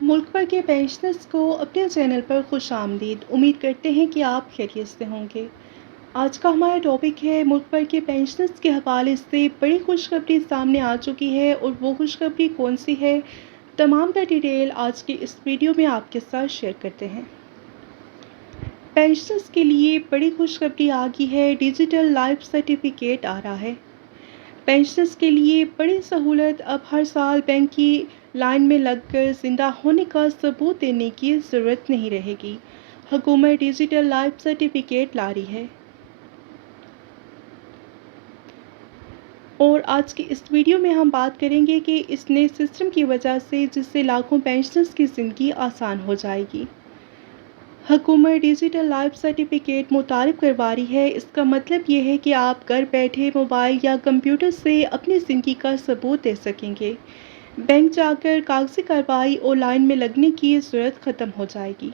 मुल्क भर के पेंशनर्स को अपने चैनल पर खुश आमदीद। उम्मीद करते हैं कि आप खैरियत से होंगे। आज का हमारा टॉपिक है मुल्क भर के पेंशनर्स के हवाले से बड़ी खुशखबरी सामने आ चुकी है और वो खुशखबरी कौन सी है, तमाम का डिटेल आज की इस वीडियो में आपके साथ शेयर करते हैं। पेंशनर्स के लिए बड़ी खुशखबरी आ गई है, डिजिटल लाइफ सर्टिफिकेट आ रहा है। पेंशनर्स के लिए बड़ी सहूलत, अब हर साल बैंक की लाइन में लगकर ज़िंदा होने का सबूत देने की ज़रूरत नहीं रहेगी। हुकूमत डिजिटल लाइफ सर्टिफिकेट ला रही है। और आज की इस वीडियो में हम बात करेंगे कि इस नए सिस्टम की वजह से जिससे लाखों पेंशनर्स की ज़िंदगी आसान हो जाएगी। हुकूमत डिजिटल लाइफ सर्टिफिकेट मुतारिफ करवा रही है। इसका मतलब ये है कि आप घर बैठे मोबाइल या कंप्यूटर से अपनी ज़िंदगी का सबूत दे सकेंगे। बैंक जाकर कागजी कार्रवाई और लाइन में लगने की ज़रूरत ख़त्म हो जाएगी।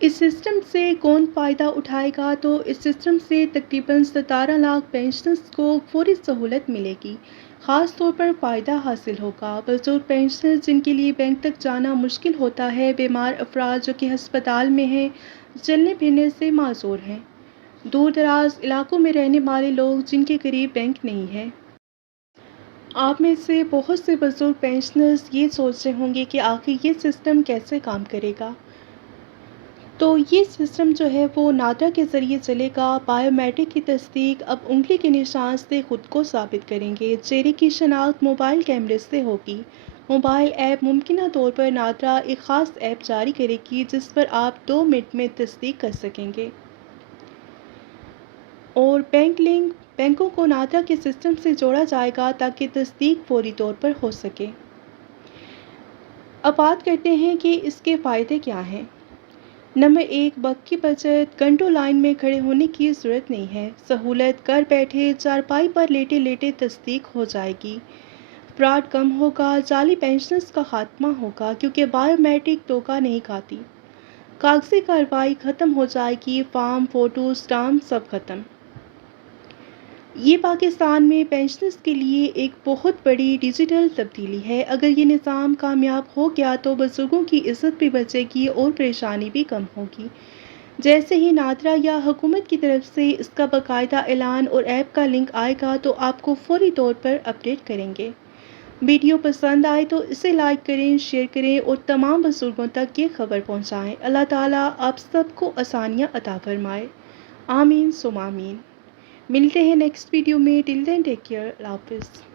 इस सिस्टम से कौन फ़ायदा उठाएगा? तो इस सिस्टम से तकरीबन 17 लाख पेंशनर्स को फौरी सहूलत मिलेगी। ख़ास तौर पर फ़ायदा हासिल होगा बुजुर्ग पेंशनर्स जिनके लिए बैंक तक जाना मुश्किल होता है, बीमार अफराद जो कि हस्पताल में हैं, चलने फिरने से माजूर हैं, दूर दराज इलाकों में रहने वाले लोग जिनके करीब बैंक नहीं है। आप में से बहुत से बुजुर्ग पेंशनर्स ये सोच रहे होंगे कि आखिर ये सिस्टम कैसे काम करेगा। तो ये सिस्टम जो है वो नादरा के ज़रिए चलेगा। बायोमेट्रिक की तस्दीक अब उंगली के निशान से ख़ुद को साबित करेंगे। चेहरे की शनाख्त मोबाइल कैमरे से होगी। मोबाइल ऐप मुमकिन तौर पर नादरा एक ख़ास ऐप जारी करेगी जिस पर आप 2 मिनट में तस्दीक कर सकेंगे। और बैंकों को नादरा के सिस्टम से जोड़ा जाएगा ताकि तस्दीक फौरी तौर पर हो सके। अब बात करते हैं कि इसके फ़ायदे क्या हैं। नंबर 1, वक्त की बचत। घंटों लाइन में खड़े होने की ज़रूरत नहीं है। सहूलत, घर बैठे चारपाई पर लेटे लेटे तस्दीक हो जाएगी। फ्रॉड कम होगा। जाली पेंशनर्स का खात्मा होगा क्योंकि बायोमेट्रिक धोखा नहीं खाती। कागजी कार्रवाई ख़त्म हो जाएगी। फॉर्म, फ़ोटो, स्टाम्प सब ख़त्म। ये पाकिस्तान में पेंशनर्स के लिए एक बहुत बड़ी डिजिटल तब्दीली है। अगर ये निज़ाम कामयाब हो गया तो बुजुर्गों की इज़्ज़त भी बचेगी और परेशानी भी कम होगी। जैसे ही नादरा या हुकूमत की तरफ से इसका बाकायदा ऐलान और ऐप का लिंक आएगा तो आपको फौरी तौर पर अपडेट करेंगे। वीडियो पसंद आए तो इसे लाइक करें, शेयर करें और तमाम बुजुर्गों तक ये खबर पहुँचाएँ। अल्लाह ताला आप सबको आसानियाँ अता फरमाए। आमीन सुम आमीन। मिलते हैं नेक्स्ट वीडियो में। Till then take care. अल्लाह हाफ़िज़।